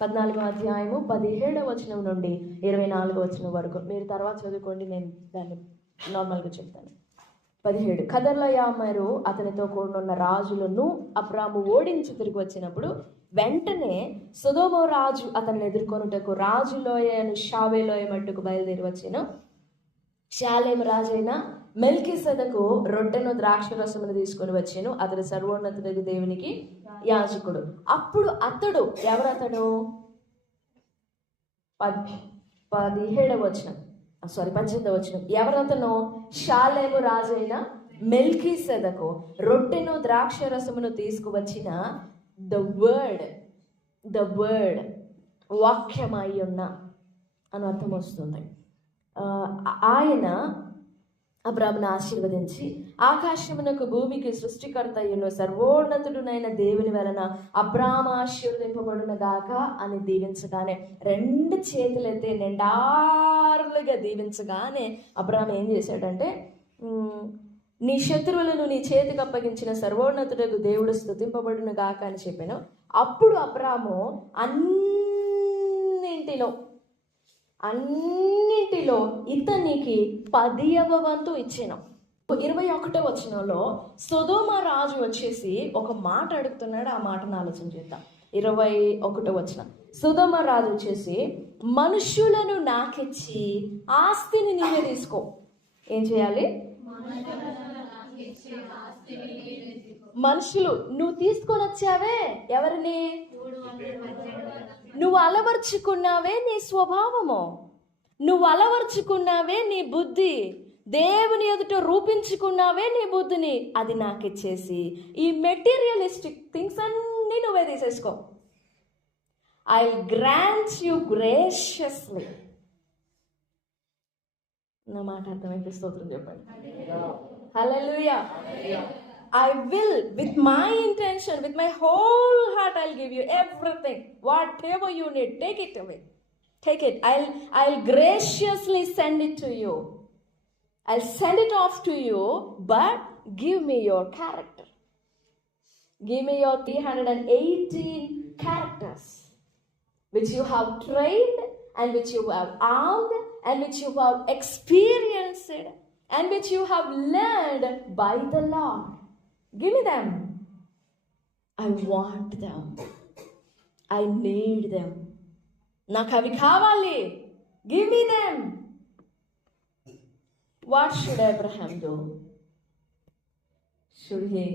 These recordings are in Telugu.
14వ అధ్యాయము 17వ వచనం నుండి 24వ వచనం వరకు. మీరు తర్వాత చదువుకోండి, నేను దాన్ని నార్మల్గా చెప్తాను. 17. కదర్లయామెరు అతనితో కూడున్న రాజులను అబ్రాము ఓడించి తిరిగి వచ్చినప్పుడు వెంటనే సొదొమ రాజు అతన్ని ఎదుర్కొనుటకు రాజులోయను షావేలోయ మట్టుకు బయలుదేరి వచ్చాను. షాలేము రాజైన మెల్కీసెదకు రొట్టెను ద్రాక్షరసమును తీసుకుని వచ్చాను. అతడు సర్వోన్నతుడగు దేవునికి యాజకుడు. అప్పుడు అతడు, ఎవరతడు? 18వ వచనం, 18వ వచనం. ఎవరతను? షాలేము రాజైన మెల్కీసెదకు రొట్టెను ద్రాక్షరసమును తీసుకువచ్చిన ద వర్డ్ వాక్యమై ఉన్న అని అర్థం వస్తుంది. ఆయన అబ్రామును ఆశీర్వదించి ఆకాశమునకు భూమికి సృష్టికర్త అయ్యున్న సర్వోన్నతుడునైన దేవుని వలన అబ్రాము ఆశీర్వదింపబడును గాక అని దీవించగానే, 2 చేతులైతే నిండారులుగా దీవించగానే అబ్రాము ఏం చేశాడంటే, నీ శత్రువులను నీ చేతికి అప్పగించిన సర్వోన్నతుడకు దేవుడు స్తుతింపబడును గాక అని చెప్పాను. అప్పుడు అబ్రాము అన్నింటిలో ఇతనికి 10వ వంతు ఇచ్చాను. 21వ వచనంలో సొదొమ రాజు వచ్చేసి ఒక మాట అడుగుతున్నాడు. ఆ మాటను ఆలోచన చేద్దాం. 21వ వచనం. సొదొమ రాజు వచ్చేసి, మనుషులను నాకిచ్చి ఆస్తిని నీవే తీసుకో. ఏం చేయాలి? మనుషులు నువ్వు తీసుకొని వచ్చావే, ఎవరిని? నువ్వు అలవర్చుకున్నావే నీ స్వభావము, నువ్వు అలవర్చుకున్నావే నీ బుద్ధి, దేవుని ఎదుట రూపించుకున్నావే నీ బుద్ధిని, అది నాకు ఇచ్చేసి ఈ మెటీరియలిస్టిక్ థింగ్స్ అన్నీ నువ్వే తీసేసుకో. I will grant you graciously. నా మాట అర్థమైతే స్తోత్రం చెప్పండి. హల్లెలూయా. I will, with my intention, with my whole heart, I'll give you everything. Whatever you need, take it away. Take it. I'll graciously send it to you. I'll send it off to you, but give me your character. Give me your 318 characters, which you have trained, and which you have armed, and which you have experienced, and which you have learned by the Lord. Give me them. I want them. I need them. నాకు అవి కావాలి. Give me them. What should Abraham do? Should he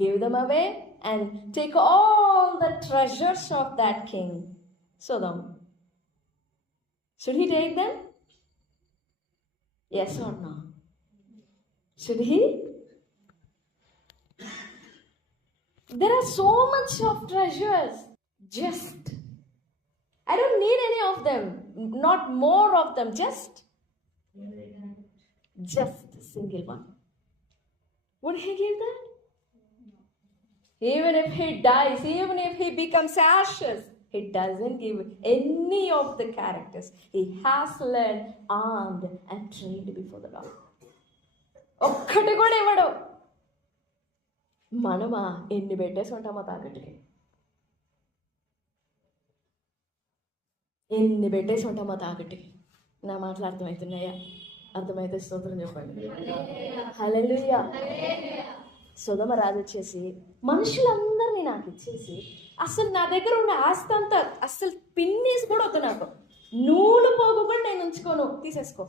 give them away and take all the treasures of that king, Sodom? Should he take them? Yes or no? Should he? There are so much of treasures. Just, I don't need any of them, not more of them, just a single one. Would he give that? Even if he dies, even if he becomes ashes, he doesn't give any of the characters he has learned, armed and trained before the Lord. ఒక్కటి కూడా ఇవ్వడు. మనమా ఎన్ని పెట్టేసి ఉంటామో తాకట్టుకి, ఎన్ని పెట్టేసి ఉంటామో తాకట్టుకి. నా మాటలు అర్థమవుతున్నాయా? అర్థమైతే స్తోత్రం చెప్పండి. హల్లెలూయా. సొదొమ రాజు వచ్చేసి మనుషులందరినీ నాకు ఇచ్చేసి, అసలు నా దగ్గర ఉన్న ఆస్తి అంతా అసలు పిన్నీసి కూడా వద్దు, నాకు నూలు పోగు కూడా నేను ఉంచుకోను, తీసేసుకో.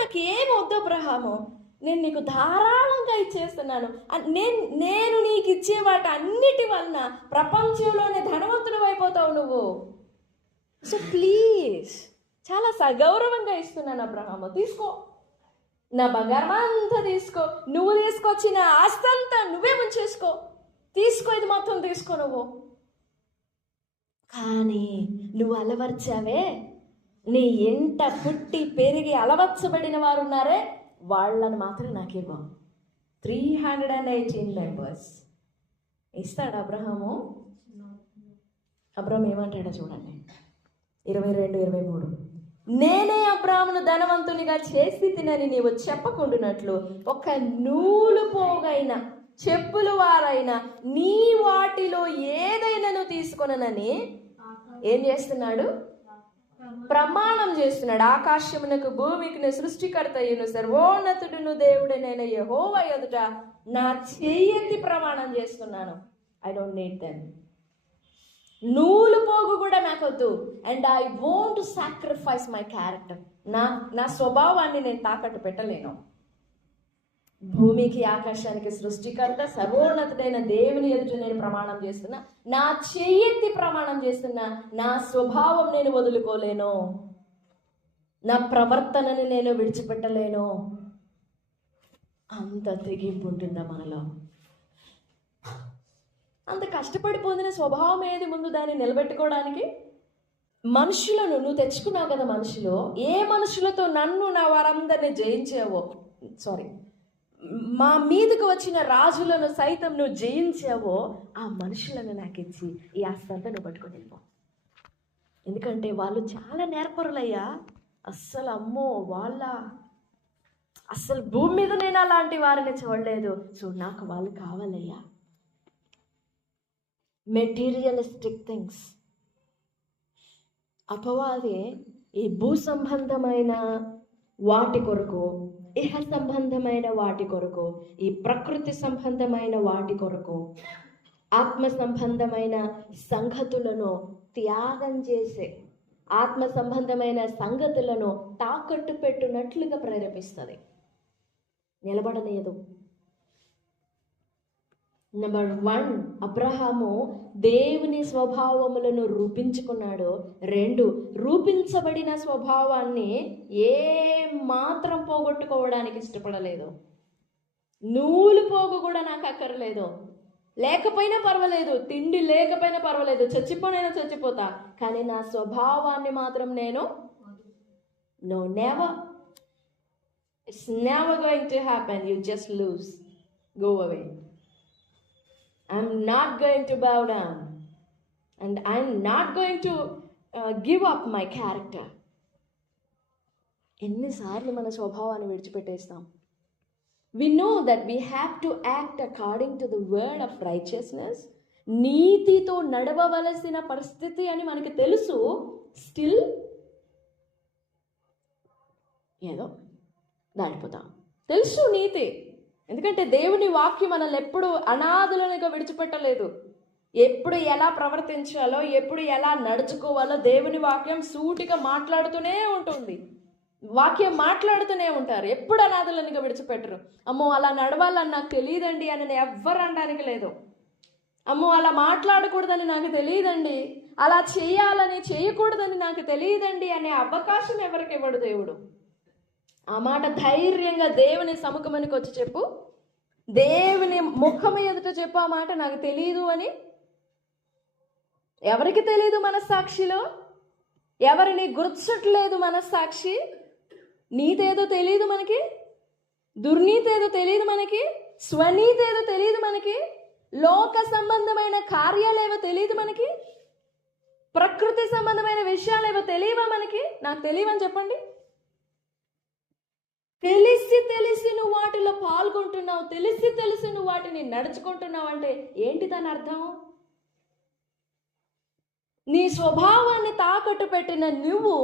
నాకు ఏం వద్దు అబ్రహాము, నేను నీకు ధారాళంగా ఇచ్చేస్తున్నాను. నేను నీకు ఇచ్చే వాటి అన్నిటి వలన ప్రపంచంలోనే ధనవంతుడు అయిపోతావు నువ్వు. సో ప్లీజ్, చాలా సగౌరవంగా ఇస్తున్నాను అబ్రహాము, తీసుకో. నా బంగారం అంతా తీసుకో, నువ్వు తీసుకొచ్చిన ఆస్తి అంతా నువ్వే ఉంచేసుకో, తీసుకో, ఇది మొత్తం తీసుకో నువ్వు. కానీ నువ్వు అలవర్చావే, నీ ఎంట పుట్టి పెరిగి అలవర్చబడిన వారు ఉన్నారే, వాళ్ళని మాత్రం నాకివ్వం. 318 మెంబర్స్ ఇస్తాడు అబ్రహాము. అబ్రహాం ఏమంటాడో చూడండి, 22-23. నేనే అబ్రామును ధనవంతునిగా చేసి తినని నీవు చెప్పకుండునట్లు ఒక నూలు పోగైన చెప్పులు వారైన నీ వాటిలో ఏదైనాను తీసుకొనని ఏం చేస్తున్నాడు? ప్రమాణం చేస్తున్నాడు. ఆకాశమునకు భూమికి సృష్టికర్త అయ్యును సర్వోన్నతుడును దేవుడైన యెహోవా ఎదుట నా చెయ్యెత్తి ప్రమాణం చేస్తున్నాను. I don't need them. నూలు పోగు కూడా నాకొద్దు. And I won't sacrifice my character. నా స్వభావాన్ని నేను తాకట్టు పెట్టలేను. భూమికి ఆకాశానికి సృష్టికర్త సర్వోన్నతుడైన దేవుని ఎదుట నేను ప్రమాణం చేస్తున్నా, నా చెయ్యెత్తి ప్రమాణం చేస్తున్నా, నా స్వభావం నేను వదులుకోలేను, నా ప్రవర్తనని నేను విడిచిపెట్టలేను. అంత తెగింపు ఉంటుందా మనలో? అంత కష్టపడి పొందిన స్వభావం ఏది ముందు దాన్ని నిలబెట్టుకోవడానికి? మనుషులను నువ్వు తెచ్చుకున్నావు కదా. ఏ మనుషులతో నన్ను నా వారందరినీ జయించావో, మా మీదకు వచ్చిన రాజులను సైతం నువ్వు జయించావో, ఆ మనుషులను నాకు ఇచ్చి ఈ ఆస్తంతా నువ్వు పట్టుకొని వెళ్ళిపో. ఎందుకంటే వాళ్ళు చాలా నేర్పరులయ్యా. అస్సలు భూమి మీద నేను అలాంటి వారిని చూడలేదు. సో నాకు వాళ్ళు కావాలయ్యా. Materialistic things. అపవాది ఈ భూ సంబంధమైన వాటి కొరకు, ఇహ సంబంధమైన వాటి కొరకు, ఈ ప్రకృతి సంబంధమైన వాటి కొరకు, ఆత్మ సంబంధమైన సంగతులను త్యాగం చేసే, ఆత్మ సంబంధమైన సంగతులను తాకట్టు పెట్టునట్లుగా ప్రేరేపిస్తుంది. నిలబడలేదు. నెంబర్ 1, అబ్రహాము దేవుని స్వభావములను రూపించుకున్నాడు. 2, రూపించబడిన స్వభావాన్ని ఏ మాత్రం పోగొట్టుకోవడానికి ఇష్టపడలేదు. నూలు పోగు కూడా నాకు అక్కర్లేదు. లేకపోయినా పర్వాలేదు, తిండి లేకపోయినా పర్వాలేదు, చచ్చిపోనైనా చచ్చిపోతా, కానీ నా స్వభావాన్ని మాత్రం నేను never. It's never going to happen. You just lose, go away. I'm not going to bow down, and I'm not going to give up my character. ఎన్నిసార్లు మన స్వభావాన్ని విడిచిపెట్టేస్తాం? We know that we have to act according to the word of righteousness. నీతితో నడవవలసిన పరిస్థితి అని మనకి తెలుసు. స్టిల్ ఏదో దాటిపోతాం. తెలుసు నీతి. ఎందుకంటే దేవుని వాక్యం మనల్ని ఎప్పుడు అనాథులనుగా విడిచిపెట్టలేదు. ఎప్పుడు ఎలా ప్రవర్తించాలో, ఎప్పుడు ఎలా నడుచుకోవాలో దేవుని వాక్యం సూటిగా మాట్లాడుతూనే ఉంటుంది. వాక్యం మాట్లాడుతూనే ఉంటారు. ఎప్పుడు అనాథులనుగా విడిచిపెట్టరు. అమ్మో అలా నడవాలని నాకు తెలియదండి అని ఎవ్వరు అనడానికి లేదు. అమ్మో అలా మాట్లాడకూడదని నాకు తెలియదండి, అలా చేయకూడదని నాకు తెలియదండి అనే అవకాశం ఎవరికి ఇవ్వడు దేవుడు. ఆ మాట ధైర్యంగా దేవుని సముఖమునికి వచ్చి చెప్పు, దేవుని ముఖము ఎదుట చెప్పు. ఆ మాట నాకు తెలియదు అని ఎవరికి తెలియదు? మనస్సాక్షిలో ఎవరిని గుర్చట్లేదు మనస్సాక్షి. నీతేదో తెలియదు మనకి, దుర్నీతి ఏదో తెలియదు మనకి, స్వనీతి ఏదో తెలియదు మనకి, లోక సంబంధమైన కార్యాలేవో తెలియదు మనకి, ప్రకృతి సంబంధమైన విషయాలు ఏవో తెలియవా మనకి? నాకు తెలియవని చెప్పండి. తెలిసి నువ్వు వాటిలో పాల్గొంటున్నావు, తెలిసి నువ్వు వాటిని నడుచుకుంటున్నావు అంటే ఏంటి దాని అర్థం? నీ స్వభావాన్ని తాకట్టు పెట్టిన నువ్వు,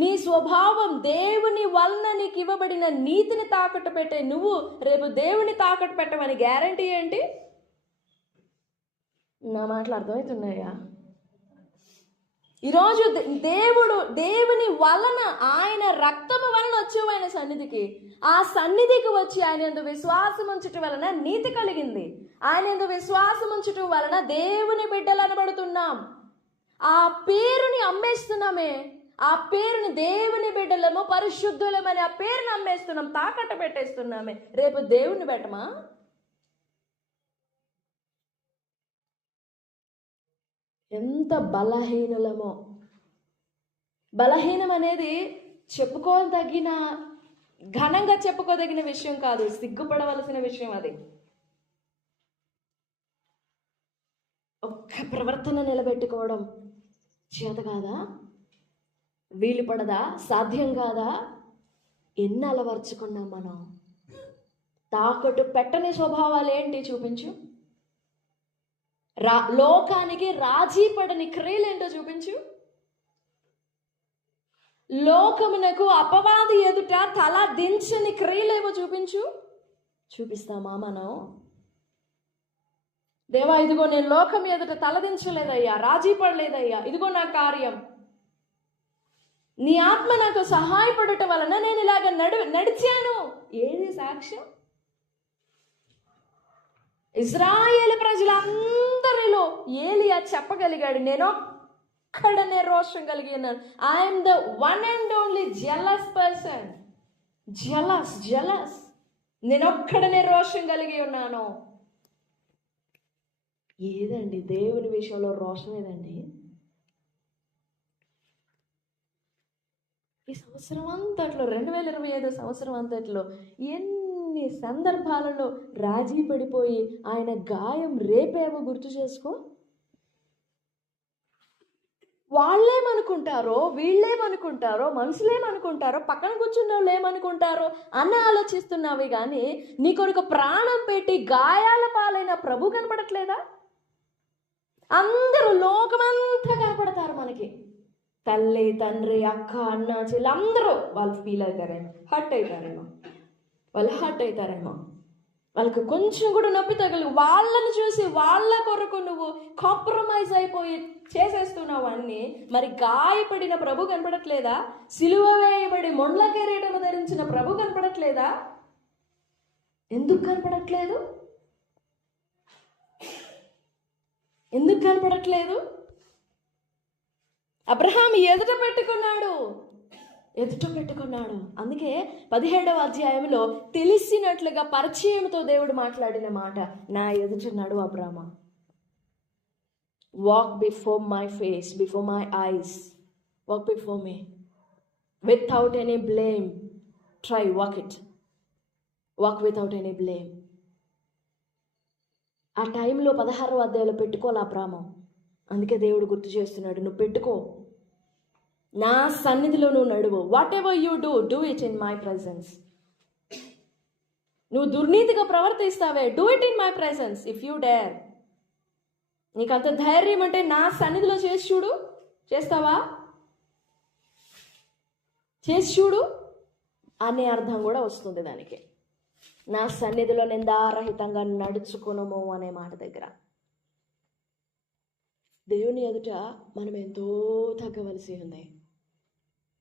నీ స్వభావం దేవుని వలన నీకు ఇవ్వబడిన నీతిని తాకట్టు పెట్టే నువ్వు రేపు దేవుని తాకట్టు పెట్టమని గ్యారంటీ ఏంటి? నా మాటలు అర్థమవుతున్నాయా? ఈరోజు దేవుని వలన, ఆయన రక్తము వలన వచ్చావు ఆయన సన్నిధికి. ఆ సన్నిధికి వచ్చి ఆయన యందు విశ్వాసం ఉంచటం వలన నీతి కలిగింది. ఆయన యందు విశ్వాసం ఉంచటం వలన దేవుని బిడ్డలు అనబడుతున్నాం. ఆ పేరుని అమ్మేస్తున్నామే. ఆ పేరుని దేవుని బిడ్డలము, పరిశుద్ధులమని ఆ పేరుని అమ్మేస్తున్నాం, తాకట్టు పెట్టేస్తున్నామే. రేపు దేవుని పెట్టమా? ఎంత బలహీనులమో. బలహీనం అనేది చెప్పుకోదగిన, ఘనంగా చెప్పుకోదగిన విషయం కాదు, సిగ్గుపడవలసిన విషయం. అది ఒక్క ప్రవర్తన నిలబెట్టుకోవడం చేత కాదా? వీలు పడదా? సాధ్యం కాదా? ఎన్ని అలవర్చుకున్నాం మనం? తాకట్టు పెట్టని స్వభావాలు ఏంటి చూపించు. లోకానికి రాజీ పడని క్రియలు ఏంటో చూపించు. లోకమునకు అపవాది ఎదుట తల దించని క్రియలేవో చూపించు. చూపిస్తామా మనం? దేవా, ఇదిగో నేను లోకం ఎదుట తలదించలేదయ్యా, రాజీ పడలేదయ్యా, ఇదిగో నా కార్యం. నీ ఆత్మ నాకు సహాయపడటం వలన నేను ఇలాగ నడిచాను. ఏది సాక్ష్యం? ఇజ్రాయేలు ప్రజలందరిలో ఏలియా చెప్పగలిగాడు, నేను ఒక్కడనే రోషం కలిగి ఉన్నాను. I'm the one and only jealous person. Jealous నేను ఒక్కడనే రోషం కలిగి ఉన్నాను. ఏదండి దేవుని విషయంలో రోషం ఏదండి? ఈ సంవత్సరం అంతట్లో 2025 సంవత్సరం అంతట్లో ఎన్ని సందర్భాలలో రాజీ పడిపోయి ఆయన గాయం రేపేవో గుర్తు చేసుకో. వాళ్ళేమనుకుంటారో, వీళ్ళేమనుకుంటారో, మనుషులేమనుకుంటారో, పక్కన కూర్చున్న వాళ్ళు ఏమనుకుంటారో అని ఆలోచిస్తున్నావి కానీ నీ కొరకు ప్రాణం పెట్టి గాయాల పాలైన ప్రభు కనపడట్లేదా? అందరూ లోకమంతా కనపడతారు మనకి. తల్లి, తండ్రి, అక్క, అన్న, చెల్లి అందరూ వాళ్ళు ఫీల్ అవుతారేమో, హర్ట్ అవుతారేమో. వాళ్ళకి కొంచెం కూడా నొప్పి తగలు. వాళ్ళని చూసి వాళ్ళ కొరకు నువ్వు కాంప్రమైజ్ అయిపోయి చేసేస్తున్నావు అన్నీ. మరి గాయపడిన ప్రభు కనపడట్లేదా? సిలువ వేయబడి మొండ్ల కిరీటం ధరించిన ప్రభు కనపడట్లేదా? ఎందుకు కనపడట్లేదు? అబ్రహాం ఎదుట పెట్టుకున్నాడు. అందుకే 17వ అధ్యాయంలో తెలిసినట్లుగా పరిచయంతో దేవుడు మాట్లాడిన మాట, నా ఎదుట నడు అబ్రామా. Walk before my face, before my eyes, walk before me without any blame. Try walk without any blame. ఆ టైంలో 16వ అధ్యాయంలో పెట్టుకోవాలి అబ్రామం. అందుకే దేవుడు గుర్తు చేస్తున్నాడు, నువ్వు పెట్టుకో, నా సన్నిధిలో నువ్వు నడువు. Whatever you do it in my presence. నువ్వు దుర్నీతిగా ప్రవర్తిస్తావే, do it in my presence if you dare. నీకు అంత ధైర్యం అంటే నా సన్నిధిలో చేసి చూడు. చేస్తావా? చేసి చూడు అనే అర్థం కూడా వస్తుంది దానికి. నా సన్నిధిలో నిందారహితంగా నడుచుకునము అనే మాట దగ్గర దేవుని ఎదుట మనం ఎంతో తగ్గవలసి ఉంది.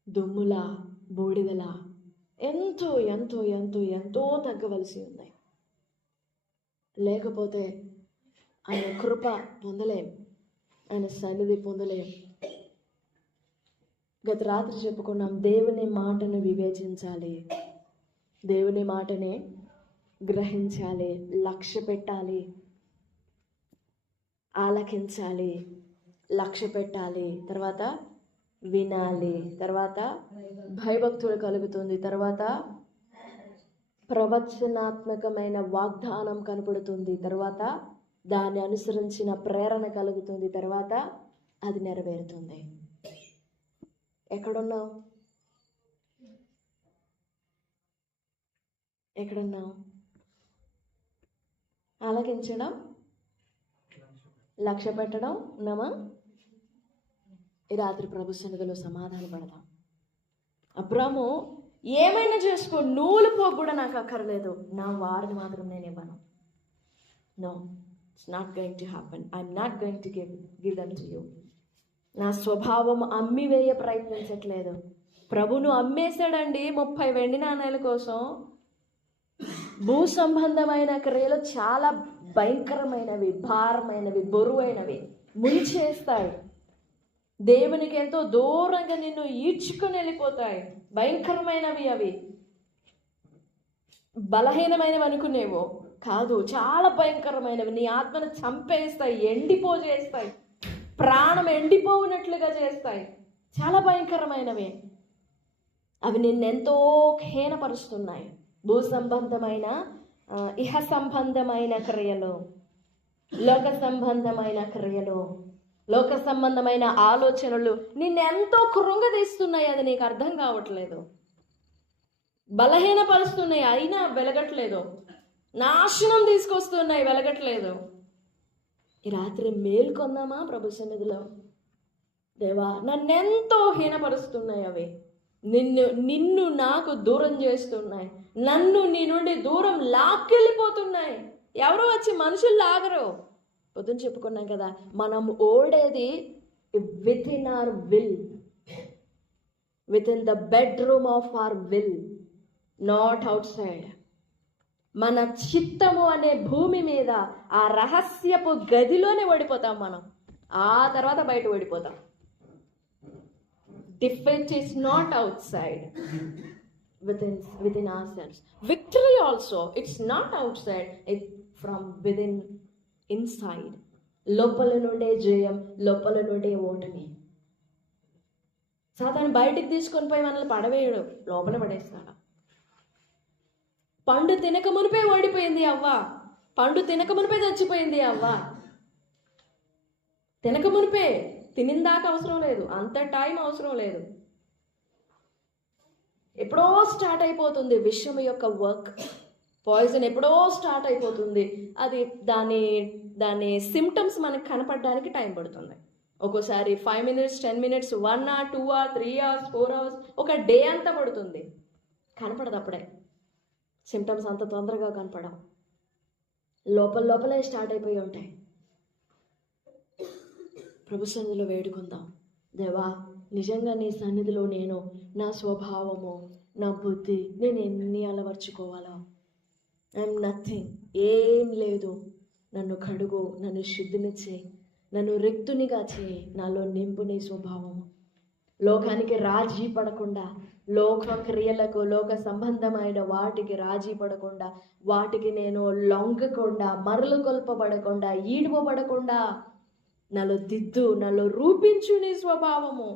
దుమ్ములా, బూడిదలా ఎంతో ఎంతో ఎంతో ఎంతో తగ్గవలసి ఉంది. లేకపోతే ఆయన కృప పొందలేం, ఆయన సన్నిధి పొందలేం. గత రాత్రి చెప్పుకున్నాం, దేవుని మాటను వివేచించాలి, దేవుని మాటనే గ్రహించాలి, లక్ష్య పెట్టాలి, ఆలకించాలి, లక్ష్య పెట్టాలి, తర్వాత వినాలి, తర్వాత భయభక్తులు కలుగుతుంది, తర్వాత ప్రవచనాత్మకమైన వాగ్దానం కనపడుతుంది, తర్వాత దాన్ని అనుసరించిన ప్రేరణ కలుగుతుంది, తర్వాత అది నెరవేరుతుంది. ఎక్కడున్నావు? ఆలకించడం, లక్ష్య పెట్టడం ఉన్నామా? ఈ రాత్రి ప్రభు సన్నిధిలో సమాధాన పడదాం. అబ్రాము ఏమైనా చేసుకో, నూలు పోగు కూడా నాకు అక్కర్లేదు, నా వారిని మాత్రం నేను ఇవ్వను. No, it's not going to happen. I'm not going to give them to you. నా స్వభావం అమ్మివేయ ప్రయత్నించట్లేదు. ప్రభును అమ్మేశాడండి 30 వెండి నాణేల కోసం. భూ సంబంధమైన క్రియలు చాలా భయంకరమైనవి, భారమైనవి, బరువైనవి, ముంచేస్తాయి. దేవునికి ఎంతో దూరంగా నిన్ను ఈడ్చుకొని వెళ్ళిపోతాయి. భయంకరమైనవి అవి. బలహీనమైనవి అనుకునేవో కాదు, చాలా భయంకరమైనవి. నీ ఆత్మను చంపేస్తాయి, ఎండిపోజేస్తాయి, ప్రాణం ఎండిపోవునట్లుగా చేస్తాయి. చాలా భయంకరమైనవి అవి. నిన్నెంతో హీనపరుస్తున్నాయి. భూ సంబంధమైన, ఇహ సంబంధమైన క్రియలు, లోక సంబంధమైన క్రియలు, లోక సంబంధమైన ఆలోచనలు నిన్నెంతో కృంగదీస్తున్నాయి. అది నీకు అర్థం కావట్లేదు. బలహీనపరుస్తున్నాయి, అయినా వెలగట్లేదు. నాశనం తీసుకొస్తున్నాయి, వెలగట్లేదు. ఈ రాత్రి మేల్కొందామా ప్రభు సన్నిధిలో? దేవా, నన్నెంతో హీనపరుస్తున్నాయి అవి, నిన్ను నాకు దూరం చేస్తున్నాయి, నన్ను నీ నుండి దూరం లాక్కెళ్ళిపోతున్నాయి. ఎవరు వచ్చి మనుషులు లాగరు. పొద్దున చెప్పుకున్నాం కదా, మనం ఓడేది within our will, within the bedroom of our will, not outside. మన చిత్తము అనే భూమి మీద ఆ రహస్యపు గదిలోనే ఓడిపోతాం మనం. ఆ తర్వాత బయట ఓడిపోతాం. Defeat is not outside, within ourselves. Victory also, it's not outside, it's from within, inside. లోపల నుండే జయం, లోపల నుండే ఓటమి. సాతాను బయటికి తీసుకొని పోయి మనల్ని పడవేయడు, లోపల పడేస్తాడు. పండు తినక మునిపే ఓడిపోయింది అవ్వ, పండు తినక మునిపే చచ్చిపోయింది అవ్వ. తినక మునిపే, తినిందాక అవసరం లేదు, అంత టైం అవసరం లేదు. ఎప్పుడో స్టార్ట్ అయిపోతుంది విషయం యొక్క వర్క్. పాయిజన్ ఎప్పుడో స్టార్ట్ అయిపోతుంది. అది దాని సిమ్టమ్స్ మనకు కనపడడానికి టైం పడుతుంది. ఒక్కోసారి 5 minutes, 10 minutes, 1 hour, 2 hour, 3 hours, 4 hours, ఒక డే అంతా పడుతుంది. కనపడదు అప్పుడే, సిమ్టమ్స్ అంత తొందరగా కనపడవు. లోపలే స్టార్ట్ అయిపోయి ఉంటాయి. ప్రభు సన్నిధిలో వేడుకుందాం. దేవా, నిజంగా నీ సన్నిధిలో నేను నా స్వభావము, నా బుద్ధి నేను ఎన్ని అలవర్చుకోవాలో. ఐఎమ్ నథింగ్, ఏం లేదు. నన్ను కడుగు, నన్ను శుద్ధినిచ్చే, నన్ను రిక్తునిగా చేయి, నాలో నింపు నీ స్వభావము. లోకానికి రాజీ పడకుండా, లోక క్రియలకు, లోక సంబంధమైన వాటికి రాజీ పడకుండా, వాటికి నేను లొంగకుండా, మరలు కొల్పబడకుండా, ఈడువబడకుండా నాలో దిద్దు, నాలో రూపించు నీ స్వభావము.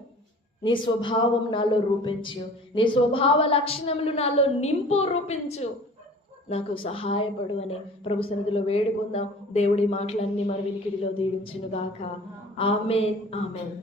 నీ స్వభావం నాలో రూపించు, నీ స్వభావ లక్షణములు నాలో నింపు, రూపించు, నాకు సహాయపడు అని ప్రభు సన్నిధిలో వేడుకుందాం. దేవుడి మాటలన్నీ మన వినికిడిలో దీవించును గాక. ఆమేన్, ఆమేన్.